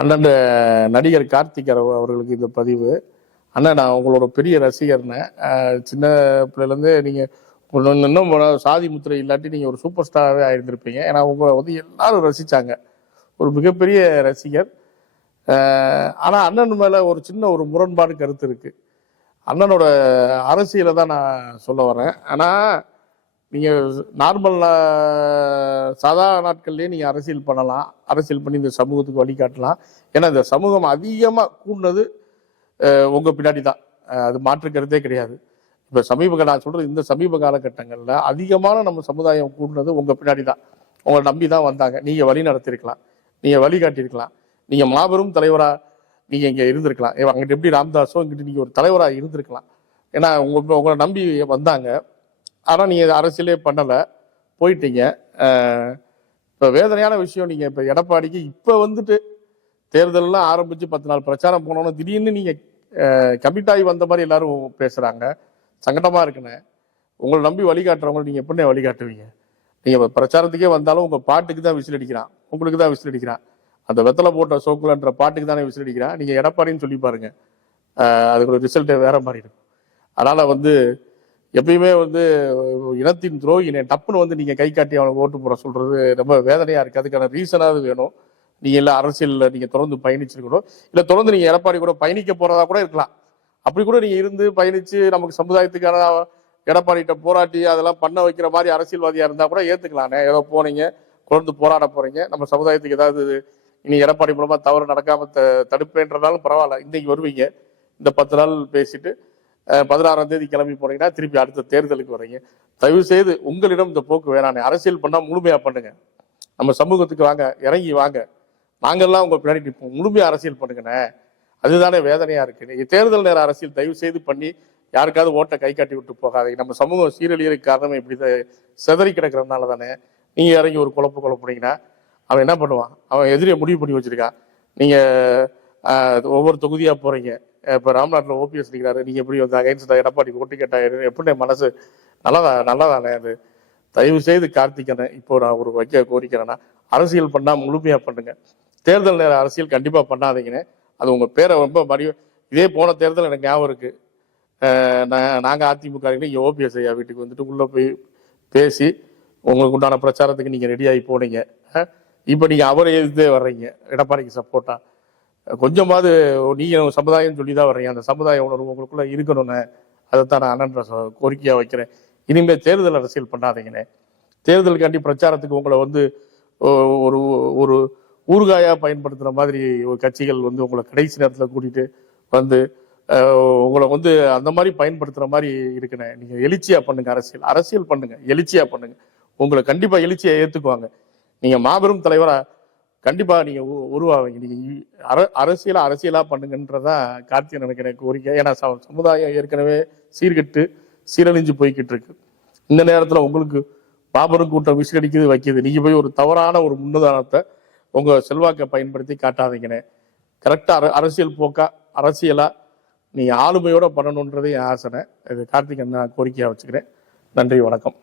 அண்ணன் நடிகர் கார்த்திக் அவர்களுக்கு இந்த பதிவு. அண்ணன் நான் உங்களோட பெரிய ரசிகர்னேன் சின்ன பிள்ளைலேருந்து நீங்கள் இன்னும் ஒரு சாதி முத்திரை இல்லாட்டி நீங்கள் ஒரு சூப்பர் ஸ்டாராகவே ஆயிருந்திருப்பீங்க. ஏன்னா உங்களை வந்து எல்லாரும் ரசித்தாங்க ஒரு மிகப்பெரிய ரசிகர். ஆனால் அண்ணன் மேலே ஒரு சின்ன ஒரு முரண்பாடு கருத்து இருக்குது அண்ணனோட அரசியலை தான் நான் சொல்ல வரேன். ஆனால் நீங்கள் நார்மல் சாதா நாட்கள்லேயே நீங்கள் அரசியல் பண்ணலாம். அரசியல் பண்ணி இந்த சமூகத்துக்கு வழிகாட்டலாம். ஏன்னா இந்த சமூகம் அதிகமாக கூடினது உங்கள் பின்னாடி தான். அது மாற்று கிடையாது. இப்போ சமீப நான் சொல்கிறது இந்த சமீப காலகட்டங்களில் அதிகமான நம்ம சமுதாயம் கூடினது உங்கள் பின்னாடி தான். உங்களை நம்பி தான் வந்தாங்க. நீங்கள் வழி நடத்திருக்கலாம். நீங்கள் வழிகாட்டியிருக்கலாம் நீங்கள் மாபெரும் தலைவராக நீங்கள் இங்கே இருந்திருக்கலாம். அங்கிட்ட எப்படி ராம்தாஸோ இங்கிட்ட நீங்கள் ஒரு தலைவராக இருந்திருக்கலாம். ஏன்னா உங்கள் உங்களை நம்பி வந்தாங்க. ஆனால் நீங்கள் அரசியலே பண்ணலை. போயிட்டீங்க. இப்போ வேதனையான விஷயம் நீங்கள் இப்போ எடப்பாடிக்கு இப்போ வந்துட்டு தேர்தலெல்லாம் ஆரம்பித்து பத்து நாள் பிரச்சாரம் போனோன்னு திடீர்னு நீங்கள் கமிட் ஆகி வந்த மாதிரி எல்லாரும் பேசுகிறாங்க சங்கடமாக இருக்குண்ணே உங்களை நம்பி வழிகாட்டுறவங்களை நீங்கள் எப்படிண்ணே வழிகாட்டுவீங்க? நீங்கள் பிரச்சாரத்துக்கே வந்தாலும் உங்கள் பாட்டுக்கு தான் விசில் அடிக்கிறான். உங்களுக்கு தான் விசில் அடிக்கிறான். அந்த வெத்தலை போட்ட சோக்குலன்ற பாட்டுக்கு தானே விசில் அடிக்கிறான். நீங்கள் எடப்பாடின்னு சொல்லி பாருங்கள் அதுக்கு ஒரு ரிசல்ட்டே வேற மாதிரி இருக்கும். அதனால் வந்து எப்பயுமே வந்து இனத்தின் துரோகினை டப்புன்னு வந்து நீங்கள் கை காட்டி அவனுக்கு ஓட்டு போட சொல்கிறது ரொம்ப வேதனையாக இருக்குது அதுக்கான ரீசனாவது வேணும். நீங்கள் எல்லாம் அரசியலில் நீங்கள் தொடர்ந்து பயணிச்சிருக்கணும். இல்லை தொடர்ந்து நீங்கள் எடப்பாடி கூட பயணிக்க போகிறதா கூட இருக்கலாம். அப்படி கூட நீங்கள் இருந்து பயணித்து நமக்கு சமுதாயத்துக்கான எடப்பாடிகிட்ட போராட்டி அதெல்லாம் பண்ண வைக்கிற மாதிரி அரசியல்வாதியாக இருந்தால் கூட ஏற்றுக்கலாண்ணே ஏதோ போனீங்க தொடர்ந்து போராட போகிறீங்க நம்ம சமுதாயத்துக்கு ஏதாவது இனி எடப்பாடி மூலமாக தவறு நடக்காமல் த தடுப்பேன்றதாலும் பரவாயில்ல. இன்றைக்கி வருவீங்க. இந்த பத்து நாள் பேசிட்டு பதினாறாம் தேதி கிளம்பி போனீங்கன்னா திருப்பி அடுத்த தேர்தலுக்கு வரீங்க. தயவு செய்து உங்களிடம் இந்த போக்கு வேணானே அரசியல் பண்ணால் முழுமையாக பண்ணுங்க. நம்ம சமூகத்துக்கு வாங்க இறங்கி வாங்க. நாங்கெல்லாம் உங்கள் பின்னாடி நிற்போம். முழுமையாக அரசியல் பண்ணுங்கண்ணே. அதுதானே வேதனையாக இருக்கு. நீங்கள் தேர்தல் நேர அரசியல் தயவு செய்து பண்ணி யாருக்காவது ஓட்டை கை காட்டி விட்டு போகாதீங்க. நம்ம சமூகம் சீரழியறதுக்கு காரணம் இப்படி தான். சிதறி கிடக்கிறதுனால தானே. நீங்கள் இறங்கி ஒரு குழப்பு குழப்புனீங்கன்னா அவன் என்ன பண்ணுவான்? அவன் எதிரியை முடிவு பண்ணி வச்சிருக்கான். நீங்கள் ஒவ்வொரு தொகுதியாக போகிறீங்க இப்போ ராம்நாட்டில் ஓபிஎஸ் நிற்கிறாரு நீங்கள் எப்படி வந்து அகைன்ஸ்டா எடப்பாடி ஓட்டு கேட்டாயிரு எப்படி மனசு? நல்லதா நல்லதானே அது? தயவு செய்து கார்த்திகனை இப்போ நான் ஒரு வைக்க கோரிக்கிறேன்னா அரசியல் பண்ணால் முழுமையாக பண்ணுங்க. தேர்தல் நேர அரசியல் கண்டிப்பாக பண்ணாதீங்கன்னு அது உங்கள் பேரை ரொம்ப மறிய இதே போன தேர்தல் எனக்கு ஞாபகம் இருக்குது நாங்கள் நான் அதிமுக இங்கே ஓபிஎஸ் ஐயா வீட்டுக்கு வந்துட்டு உள்ளே போய் பேசி உங்களுக்கு உண்டான பிரச்சாரத்துக்கு நீங்கள் ரெடியாகி போனீங்க. இப்போ நீங்கள் அவரை எதிர்த்தே வர்றீங்க. எடப்பாடிக்கு சப்போர்ட்டாக கொஞ்சமாவது நீங்கள் சமுதாயம் சொல்லி தான் வர்றீங்க. அந்த சமுதாய உணர்வு உங்களுக்குள்ளே இருக்கணும்னு அதைத்தான் நான் அண்ணன்ற கோரிக்கையாக வைக்கிறேன். இனிமேல் தேர்தல் அரசியல் பண்ணாதீங்கண்ணே தேர்தலுக்காண்டி பிரச்சாரத்துக்கு உங்களை வந்து ஒரு ஒரு ஊறுகாயாக பயன்படுத்துகிற மாதிரி ஒரு கட்சிகள் வந்து உங்களை கடைசி நேரத்தில் கூட்டிட்டு வந்து உங்களை வந்து அந்த மாதிரி பயன்படுத்துகிற மாதிரி இருக்குண்ணே நீங்கள் எழுச்சியாக பண்ணுங்கள் அரசியல். அரசியல் பண்ணுங்கள் எழுச்சியாக பண்ணுங்கள் உங்களை கண்டிப்பாக எழுச்சியை ஏற்றுக்குவாங்க நீங்கள் மாபெரும் தலைவராக கண்டிப்பாக நீங்கள் உ- உருவாவீங்க. நீங்கள் அர- அரசியலா அரசியலாக பண்ணுங்கன்றதா கார்த்திகன் நினைக்கிற கோரிக்கை ஏன்னா ச- சமுதாயம் ஏற்கனவே சீர்கெட்டு சீரழிஞ்சு போய்கிட்டு இருக்கு. இந்த நேரத்தில் உங்களுக்கு பாபரும் கூட்டம் விசிலடிக்குது வைக்கிது. நீங்கள் போய் ஒரு தவறான ஒரு முன்னுதாரணத்தை உங்கள் செல்வாக்கை பயன்படுத்தி காட்டாதீங்கண்ணே கரெக்டாக அர- அரசியல் போக்கா அரசியலாக நீங்கள் ஆளுமையோட பண்ணணுன்றதே என் ஆசனை இது கார்த்திகன் நான் கோரிக்கையாக வச்சுக்கிறேன். நன்றி வணக்கம்.